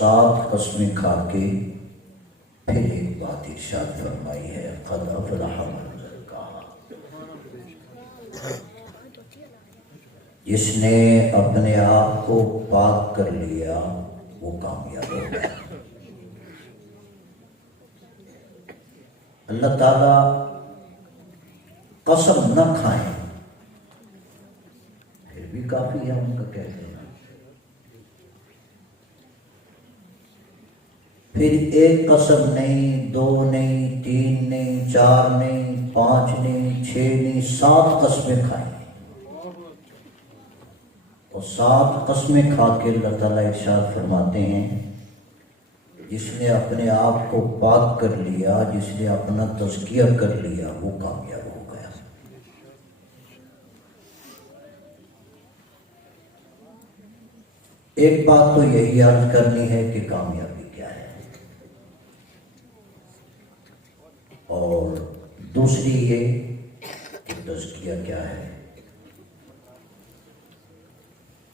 सात कस्में खा के फिर एक बात इरशाद फरमाई है, क़द अफ़लह मन ज़क्काहा, जिसने अपने आप को पाक कर लिया वो कामयाब हो गया। अल्लाह ताला कसम न खाएं फिर भी काफी है उनका कह देना। फिर एक कसम नहीं, दो नहीं, तीन नहीं, चार नहीं, पांच नहीं, छह नहीं, सात कस्में खाई और सात कस्में खा के अल्लाह ताला इरशाद फरमाते हैं, जिसने अपने आप को पाक कर लिया, जिसने अपना तज़किया कर लिया वो कामयाब हो गया। एक बात तो यही अर्ज करनी है कि कामयाबी क्या है, और दूसरी ये कि तज़किया क्या है,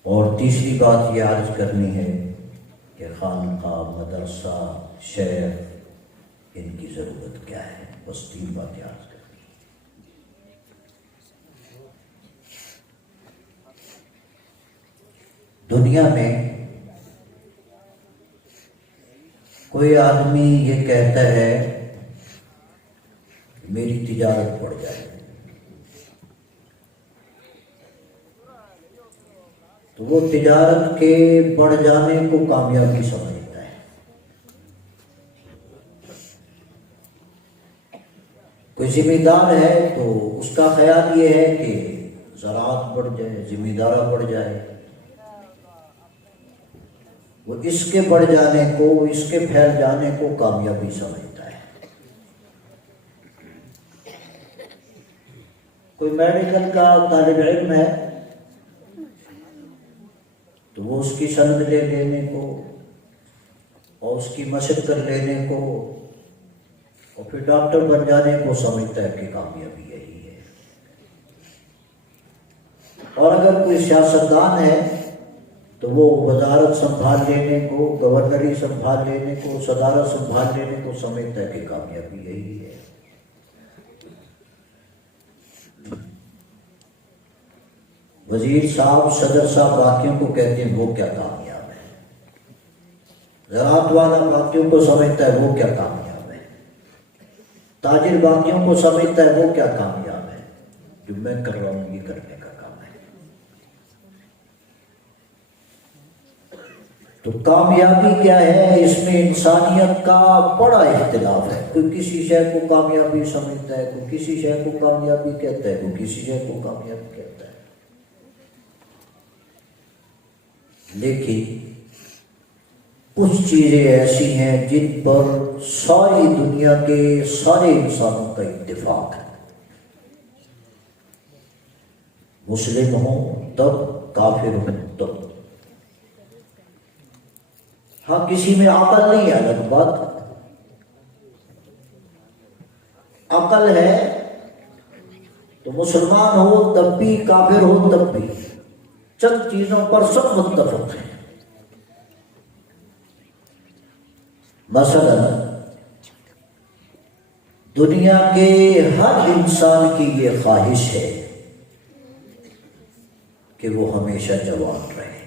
और तीसरी बात ये अर्ज करनी है कि खानका, मदरसा, शेख इनकी ज़रूरत क्या है। बस तीन बातें अर्ज करनी। दुनिया में कोई आदमी ये कहता है मेरी तिजारत बढ़ जाए, तो वो तिजारत के बढ़ जाने को कामयाबी समझता है। कोई जिम्मेदार है तो उसका ख्याल ये है कि ज़राअत बढ़ जाए, जिम्मेदारा बढ़ जाए। वो इसके बढ़ जाने को, इसके फैल जाने को कामयाबी समझता है। कोई मेडिकल का तालिब इल्म है तो वो उसकी सनद ले लेने को और उसकी मशक कर लेने को और फिर डॉक्टर बन जाने को समझता है कि कामयाबी यही है। और अगर कोई सियासतदान है तो वो वजारत संभाल लेने को, गवर्नरी संभाल लेने को, सदारत संभाल लेने को समझता है कि कामयाबी यही है। वजीर साहब, सदर साहब बाकियों को कहते हैं वो क्या कामयाब है। ज़राअत वाला बाकियों को समझता है वो क्या कामयाब है। ताजिर बाकियों को समझता है वो क्या कामयाब है। जो मैं कर रहा हूं ये करने का काम है। तो कामयाबी क्या है, इसमें इंसानियत का बड़ा इख्तिलाफ है। कोई किसी शय को कामयाबी समझता है, कोई किसी शय को कामयाबी कहता है, कोई किसी शय को कामयाबी कहता है। लेकिन कुछ चीजें ऐसी हैं जिन पर सारी दुनिया के सारे इंसानों का इत्तेफाक है। मुस्लिम हो तब, काफिर हो तब। हाँ, किसी में अकल नहीं है, अलग बात। अकल है तो मुसलमान हो तब भी, काफिर हो तब भी। चंद चीजों पर सब मुत्तफक हैं। मसलन दुनिया के हर इंसान की ये ख्वाहिश है कि वो हमेशा जवान रहे।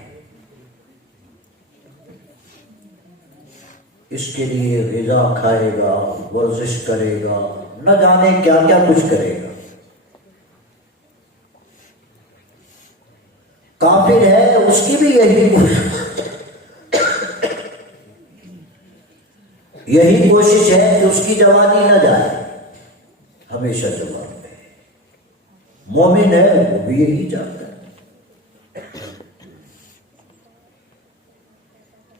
इसके लिए ग़िज़ा खाएगा, वर्जिश करेगा, न जाने क्या क्या कुछ करेगा। काफिर है उसकी भी यही कोशिश है कि उसकी जवानी न जाए, हमेशा जवान रहे। मोमिन है वो भी यही चाहता है।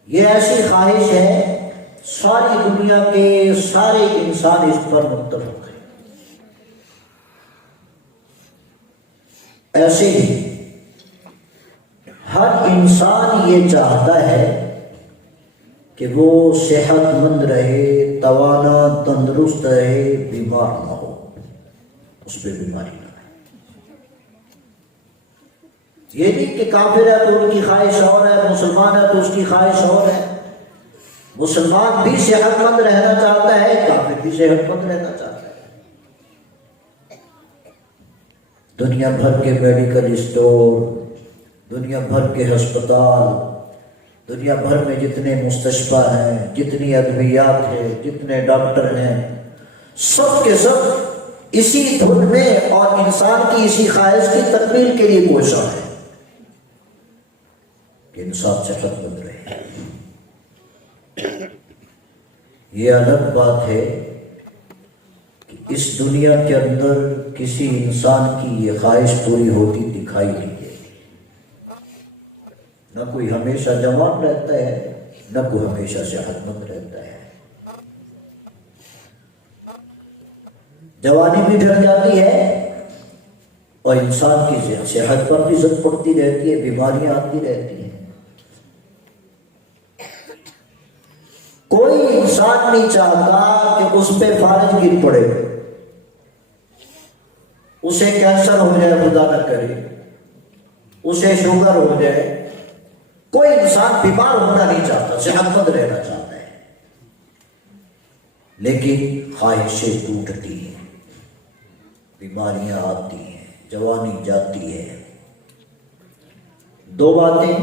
ये ऐसी ख्वाहिश है, सारी दुनिया के सारे इंसान इस पर मुत्तफक हैं। ऐसे ही हर इंसान ये चाहता है कि वो सेहतमंद रहे, तवाना, तंदुरुस्त रहे, बीमार ना हो, उस पर बीमारी ना आए। ये नहीं कि काफिर है तो उनकी ख्वाहिश और है, मुसलमान है तो उसकी ख्वाहिश और है। मुसलमान भी सेहतमंद रहना चाहता है, काफिर भी सेहतमंद रहना चाहता है। दुनिया भर के मेडिकल स्टोर, दुनिया भर के अस्पताल, दुनिया भर में जितने मुस्तशफा हैं, जितनी अद्वियात हैं, जितने डॉक्टर हैं, सब के सब इसी धुन में और इंसान की इसी ख्वाहिश की तकमील के लिए कोशिश है कि इंसान सेहतमंद रहे। ये अलग बात है कि इस दुनिया के अंदर किसी इंसान की ये ख्वाहिश पूरी होती दिखाई नहीं देती। न कोई हमेशा जवान रहता है, न कोई हमेशा सेहतमंद रहता है। जवानी भी ढल जाती है और इंसान की सेहत पर भी जद पड़ती रहती है, बीमारियां आती रहती हैं। कोई इंसान नहीं चाहता कि उस पे फारज गिर पड़े, उसे कैंसर हो जाए, खुदा न करे, उसे शुगर हो जाए। कोई इंसान बीमार होना नहीं चाहता, सेहतमंद रहना चाहता है। लेकिन ख्वाहिशें टूटती हैं, बीमारियां आती हैं, जवानी जाती है। दो बातें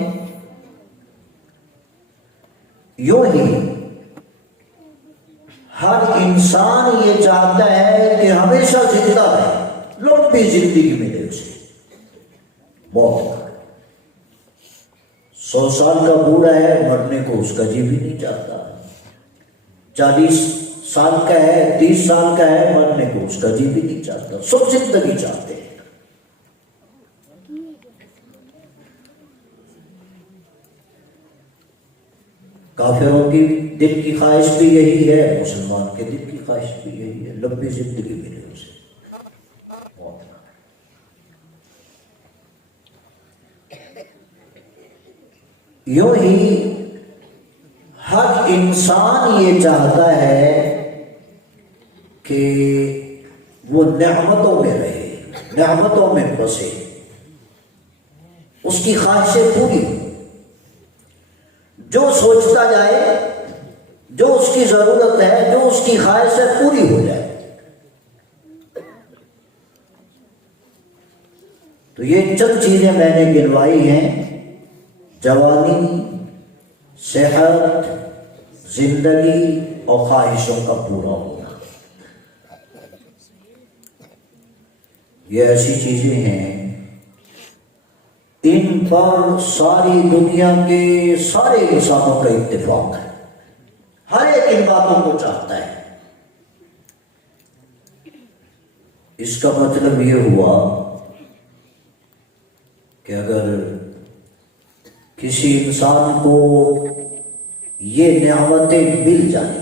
यूं ही हर इंसान ये चाहता है कि हमेशा जिंदा रहे, लंबी जिंदगी मिले उसे। बहुत 100 साल का बूढ़ा है, मरने को उसका जी भी नहीं चाहता। 40 साल का है, 30 साल का है, मरने को उसका जी भी नहीं चाहता। सब जिंदगी चाहते हैं। काफिरों की दिल की ख्वाहिश भी यही है, मुसलमान के दिल की ख्वाहिश भी यही है, लंबी जिंदगी मिले उसे। यूं ही हर इंसान ये चाहता है कि वो नेमतों में रहे, नेमतों में बसे, उसकी ख्वाहिशें पूरी, जो सोचता जाए, जो उसकी जरूरत है, जो उसकी ख्वाहिश है, पूरी हो जाए। तो ये चंद चीजें मैंने गिनवाई हैं: जवानी, सेहत, जिंदगी और ख्वाहिशों का पूरा होना। ये ऐसी चीजें हैं, इन पर सारी दुनिया के सारे इंसानों का इत्तेफाक है। हर एक इन बातों को चाहता है। इसका मतलब ये हुआ कि अगर किसी इंसान को ये नेमतें मिल जाए,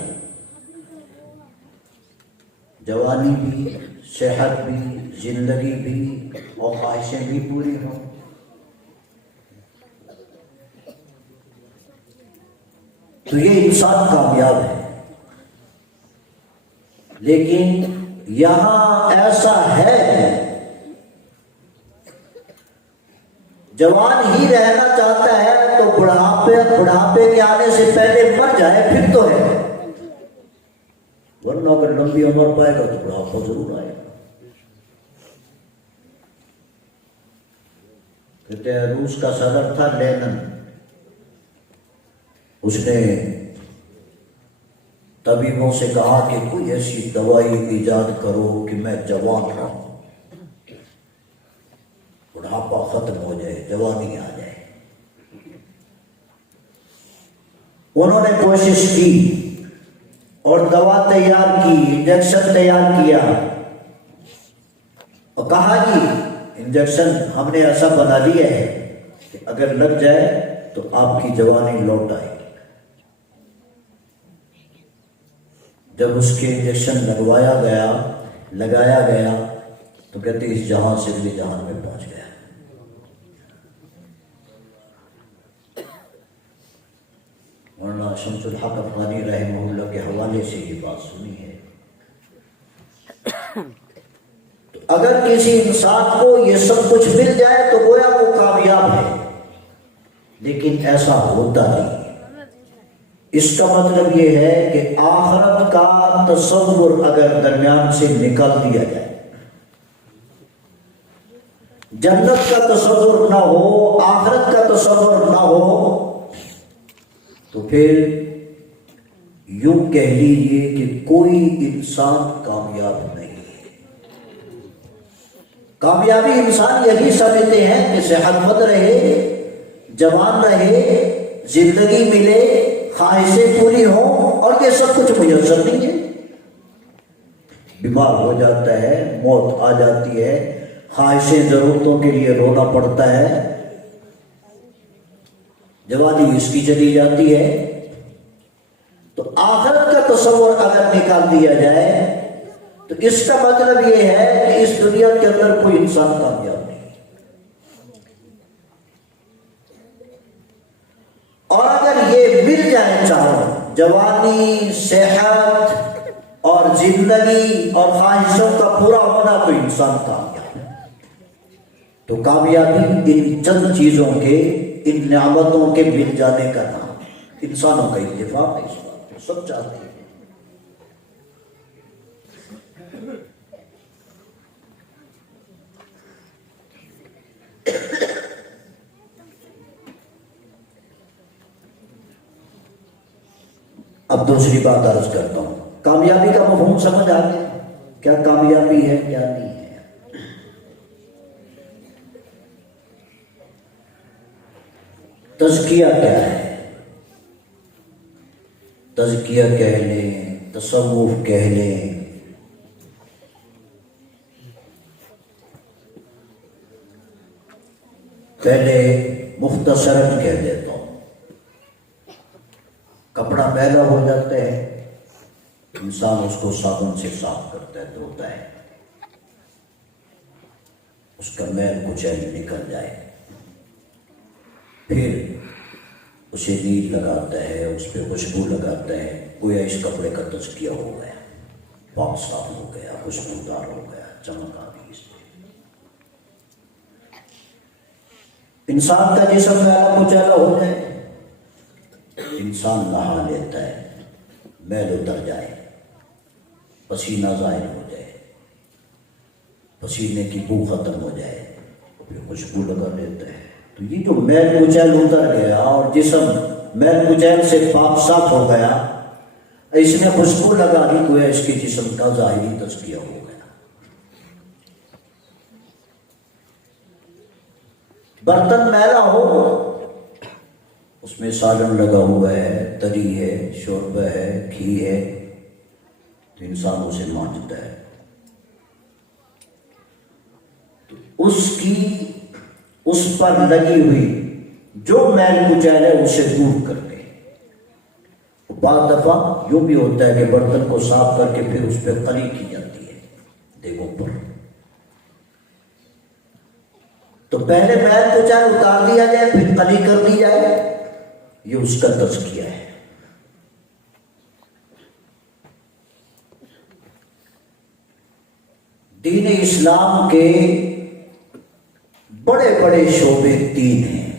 जवानी भी, सेहत भी, जिंदगी भी और ख्वाहिशें भी पूरी हों, तो ये इंसान कामयाब है। लेकिन यहां ऐसा है, जवान ही रहना चाहता है तो बुढ़ापे के आने से पहले मर जाए फिर तो है, वरना अगर लंबी उम्र पाएगा तो बुढ़ापा जरूर आएगा। कहते हैं रूस का सदर था लेनिन, उसने तबीबों से कहा कि कोई ऐसी दवाई ईजाद करो कि मैं जवान रहूं, बुढ़ापा खत्म हो जाए, जवानी आ जाए। उन्होंने कोशिश की और दवा तैयार की, इंजेक्शन तैयार किया और कहा कि इंजेक्शन हमने ऐसा बना लिया है कि अगर लग जाए तो आपकी जवानी लौट आएगी। जब उसके इंजेक्शन लगाया गया तो कहते इस जहां से अगले जहां में पहुंच गया। मौलाना शमसुल हक अफगानी रहमहुल्लाह के हवाले से ये बात सुनी है। तो अगर किसी इंसान को ये सब कुछ मिल जाए तो गोया वो कामयाब है, लेकिन ऐसा होता नहीं। इसका मतलब ये है कि आखिरत का तसव्वुर अगर दरमियान से निकाल दिया जाए, जन्नत का तसव्वुर ना हो, आखिरत का तसव्वुर ना हो, तो फिर यूं कह लीजिए कि कोई इंसान कामयाब नहीं है। कामयाबी इंसान यही समझते हैं कि सेहतमंद रहे, जवान रहे, जिंदगी मिले, ख्वाहिशें पूरी हो, और ये सब कुछ मुयस्सर नहीं है। बीमार हो जाता है, मौत आ जाती है, ख्वाहिशें जरूरतों के लिए रोना पड़ता है, जवानी इसकी चली जाती है। तो आखिरत का तसव्वुर अगर निकाल दिया जाए तो इसका मतलब यह है कि इस दुनिया के अंदर कोई इंसान कामयाब नहीं। और अगर ये मिल जाए चारों, जवानी, सेहत और जिंदगी और ख्वाहिशों का पूरा होना, तो इंसान कामयाब है। तो कामयाबी इन चंद चीजों के, इन नियामतों के मिल जाने का नाम। इंसानों का इत्तेफाक है, इस बात को सब चाहते हैं। अब दूसरी बात अर्ज करता हूं, कामयाबी का मफहूम समझ आ गया? क्या कामयाबी है, क्या नहीं है? तज़किया क्या है? तज़किया कह लें, तसव्वुफ कह लें, पहले मुख्तसरन कह देता हूं। कपड़ा मैला हो जाता है, इंसान उसको साबुन से साफ करता है, धोता है, उसका मैल कुचैल निकल जाए, फिर उसे नील लगाता है, उस पर खुशबू लगाता है, गोया इस कपड़े का तज़किया हो गया, पाक साफ हो गया, खुशबूदार हो गया, चमक आ गई इसमें। इंसान का जिस्म मैला कुचैला हो जाए, इंसान नहा लेता है, मैल उतर जाए, पसीना ज़ाहिर हो जाए, पसीने की बू खत्म हो जाए, फिर खुशबू लगा लेता है। तो ये जो मैल कुचैल उतर गया और जिस्म मैल कुचैल से पाक साफ हो गया, इसने खुशबू लगा दी, तो इसके जिस्म का ज़ाहिरी तज़किया हो गया। बर्तन मैला हो, उसमें सालन लगा हुआ है, तरी है, शोरबा है, घी है, तो इंसान उसे मांजता है, तो उसकी उस पर लगी हुई जो मैल कुचैल है उसे दूर करके। बाद दफा यूं भी होता है कि बर्तन को साफ करके फिर उस पर कली की जाती है देगों पर। तो पहले मैल कुचैल उतार दिया जाए, फिर कली कर दी जाए, ये उसका तज़किया है। दीन इस्लाम के बड़े बड़े शोबे तीन हैं: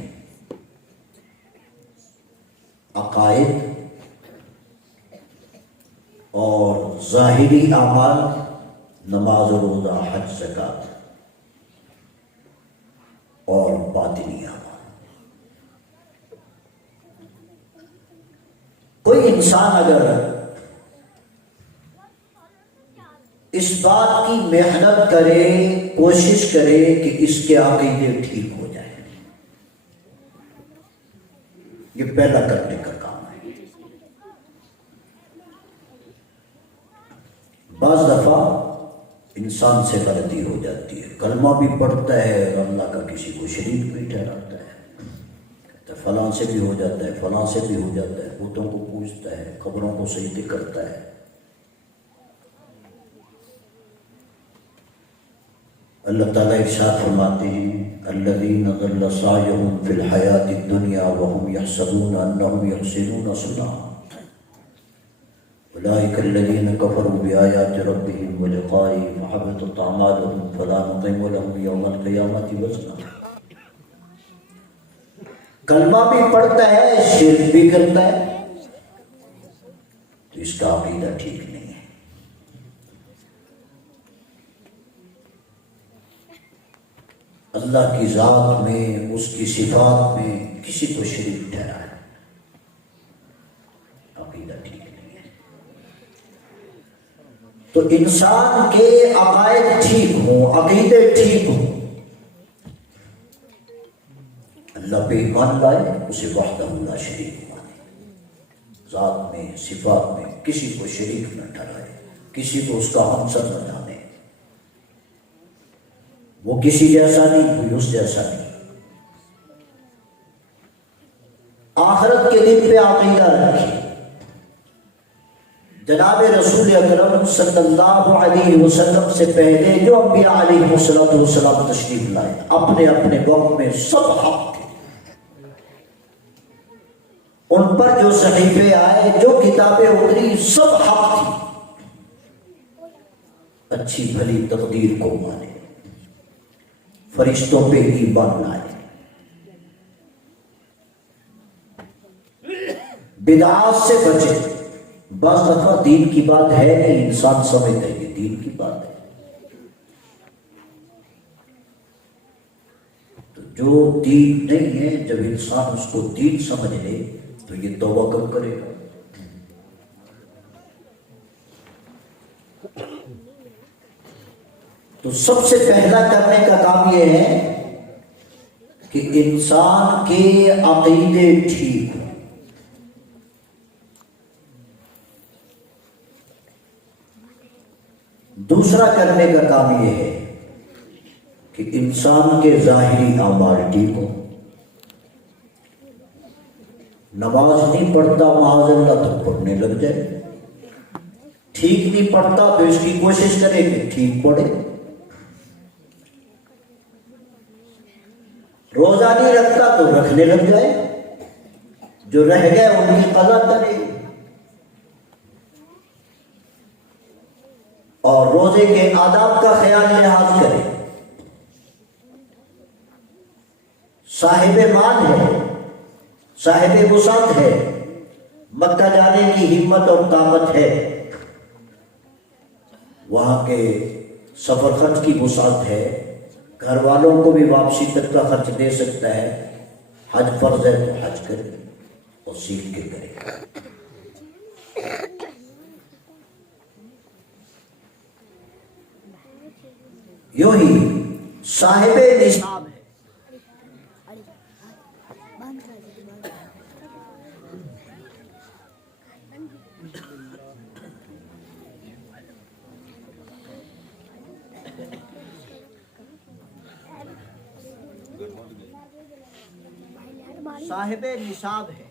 अकायद और ज़ाहिरी अमाल, नमाज, रोज़ा, हज, ज़कात, और बातिनी अमाल। कोई इंसान अगर इस बात की मेहनत करे, कोशिश करे कि इसके अक़ीदे ठीक हो जाए, ये पहला करने का काम है। बाज़ दफा इंसान से गलती हो जाती है, कलमा भी पढ़ता है और अल्लाह का किसी को शरीक भी ठहराता है, तो फलां से भी हो जाता है, फलां से भी हो जाता है, बुतों को पूजता है, खबरों को सजदे करता है। अल्लाह ताला इरशाद फरमाते हैं, अल्लज़ीना ज़ल्ला सायुहुम फ़िल हयातिद दुनिया व हुम यहसबूना अन्नहुम युहसिनूना सुन्ना उलाइका अल्लज़ीना कफ़रू बिआयाति रब्बिहिम व लिक़ाइहि फ़हबतत अअमालुहुम फ़ला नुक़ीमु लहुम यौमल क़ियामति वज़ना। कलमा भी पढ़ता है, शिर्क भी करता है, उसका अकीदा ठीक नहीं है। अल्लाह की ज़ात में, उसकी सिफात में किसी को शरीक ठहराया, अकीदा ठीक नहीं है। तो इंसान के अकायद ठीक हों, अकीदे ठीक हों, अल्लाह पे ईमान लाए, उसे वहदहू ला शरीक माने, ज़ात में, सिफात में किसी को शरीक न ठहराए, किसी को उसका हमसर न जाने। वो किसी जैसा नहीं, कोई उस जैसा नहीं। आखिरत के दिन पे अकीदा रखिए। जनाब रसूल अकरम सल्लल्लाहु अलैहि वसल्लम से पहले जो अंबिया अलैहिस्सलाम तशरीफ लाए, अपने अपने वक्त में सब हक थे। उन पर जो सहीफे आए, जो किताबें उतरी, सब हक थी। अच्छी भली तकदीर को माने, फरिश्तों पे ईमान लाए, बिदआत से बचे। बस दफा दीन की बात है नहीं, इंसान समझता है कि दीन की बात है। तो जो दीन नहीं है, जब इंसान उसको दीन समझ ले तो ये तौबा कब करेगा? तो सबसे पहला करने का काम यह है कि इंसान के अकीदे ठीक हो। दूसरा करने का काम यह है कि इंसान के ज़ाहिरी अमाल ठीक हो। नमाज नहीं पढ़ता माज़अल्लाह तो पढ़ने लग जाए, ठीक नहीं पढ़ता तो इसकी कोशिश करे कि ठीक पढ़े। रोजा नहीं रखता तो रखने लग जाए, जो रह गए उनकी कज़ा करे। और रोजे के आदाब का ख्याल लिहाज करे। साहिब माल है, साहिब वुसात है, मक्का जाने की हिम्मत और ताकत है, वहां के सफर खर्च की वुसात है, घर वालों को भी वापसी तक का खर्च दे सकता है। हज फर्ज है तो हज करे और सीख के करे। यूं ही साहिब निसाब है, साहिब निसाब है।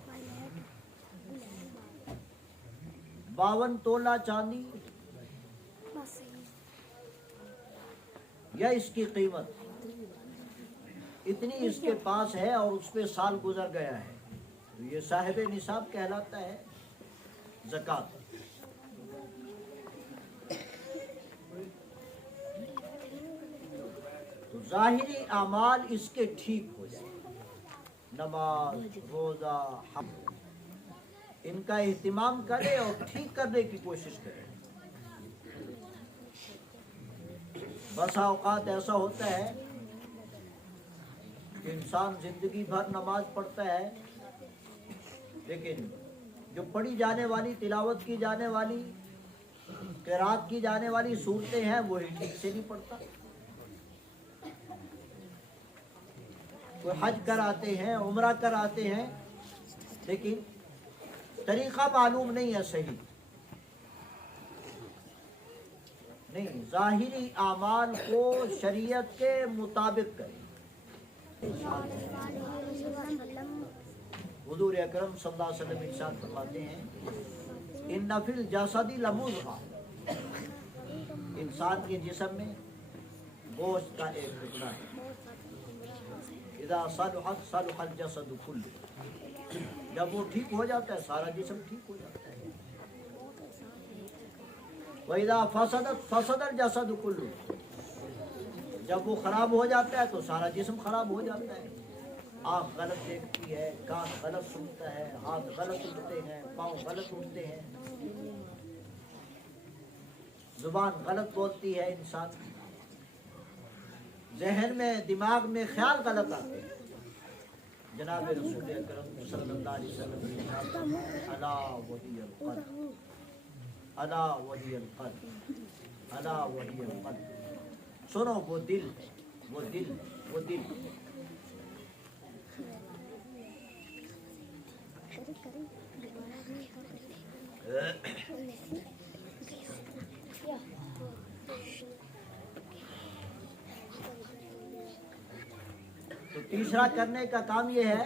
52 तोला चांदी या इसकी कीमत इतनी इसके पास है और उसमें साल गुजर गया है, तो ये साहिब निसाब कहलाता है ज़कात। तो ज़ाहिरी अमाल इसके ठीक हो जाए, नमाज, रोजा, इनका एहतिमाम करे और ठीक करने की कोशिश करे। बसा औकात ऐसा होता है कि इंसान जिंदगी भर नमाज पढ़ता है, लेकिन जो पढ़ी जाने वाली, तिलावत की जाने वाली, क़िराअत की जाने वाली सूरतें हैं, वही ठीक से नहीं पढ़ता। कोई हज कराते हैं, उम्रा कराते हैं, लेकिन तरीक़ा मालूम नहीं है सही। नहीं, ज़ाहिरी आमाल को शरीयत के मुताबिक करें। हुज़ूर अकरम सल्लल्लाहु अलैहि वसल्लम इरशाद फरमाते हैं, इन्ना फिल जसदी लमुज़ग़ा, इंसान के जिस्म में गोश्त का एक टुकड़ा है। इज़ा सलुहत सलुहल जसदु कुल्लु, जब वो ठीक हो जाता है सारा जिस्म ठीक हो जाता है। वइज़ा फसदत फसदल जसदु कुल्लु, जब वो खराब हो जाता है तो सारा जिस्म खराब हो जाता है। आँख गलत देखती है, कान गलत सुनता है, हाथ गलत उठते हैं, पाँव गलत उठते हैं, जुबान गलत बोलती है, इंसान जहन में दिमाग में ख्याल गलत आते हैं। जनाब रसूल अकरम सल्लल्लाहु अलैहि वसल्लम ने कहा, अला वहियल क़ल्ब, अला वहियल क़ल्ब, अला वहियल क़ल्ब। सुनो, वो दिल है, वो दिल है, वो दिल। तो तीसरा करने का काम ये है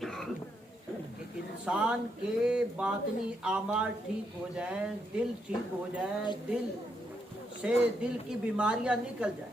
कि इंसान के बातनी आमाल ठीक हो जाए, दिल ठीक हो जाए, दिल से दिल की बीमारियां निकल जाए।